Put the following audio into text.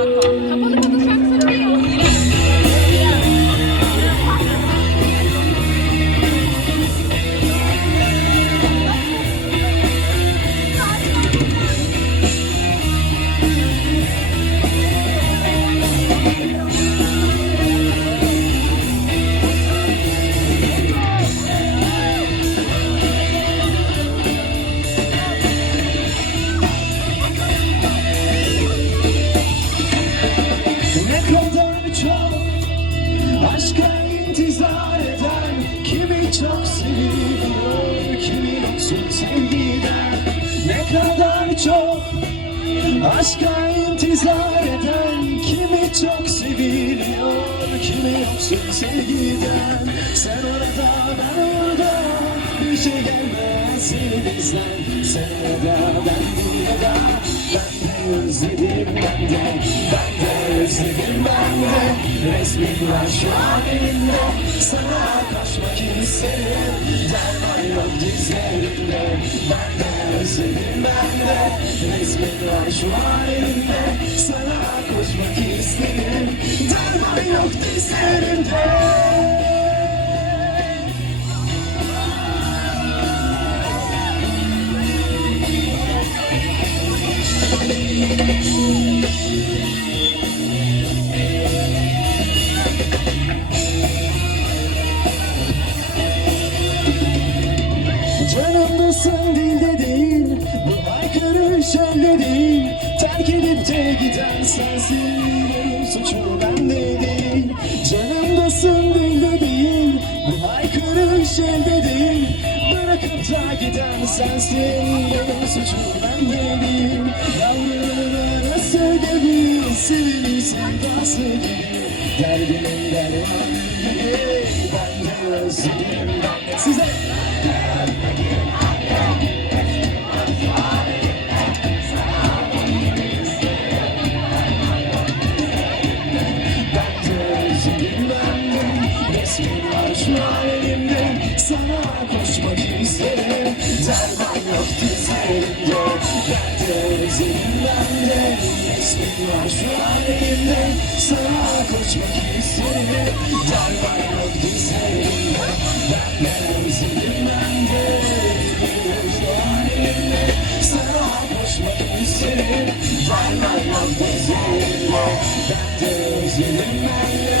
Kamu çok. Aşka intizar eden Kimi çok seviliyor, kimi yoksun sevgiden. Sen orada, ben orada şey gelmez seni bizden Sen orada, ben burada Ben de özledim ben de Ben de özledim ben de. Resmin var şu an elimde. Sana kaçmak isterim Derman yok dizlerimde Ben de özledim ben de. Resmin var şu an elimde. Sana Canımdasın dilde değil Bu haykırış elde değil Terk edip de giden sensin Benim suçu bende değil Canımdasın dilde değil Bu haykırış elde değil Bırakıp da giden sensin Benim suçu bende değil Yalnızlığına Sevilir sevdası gibi Derdimin dermanı gibi Ben de özledim Size Resmin var şu an elimde Sana koşmak isterim Elimde Sana koşmak isterim Derman yok dizlerimde Ben Sana koşmak isterim Derman yok dizlerimde Ben de özledim ben de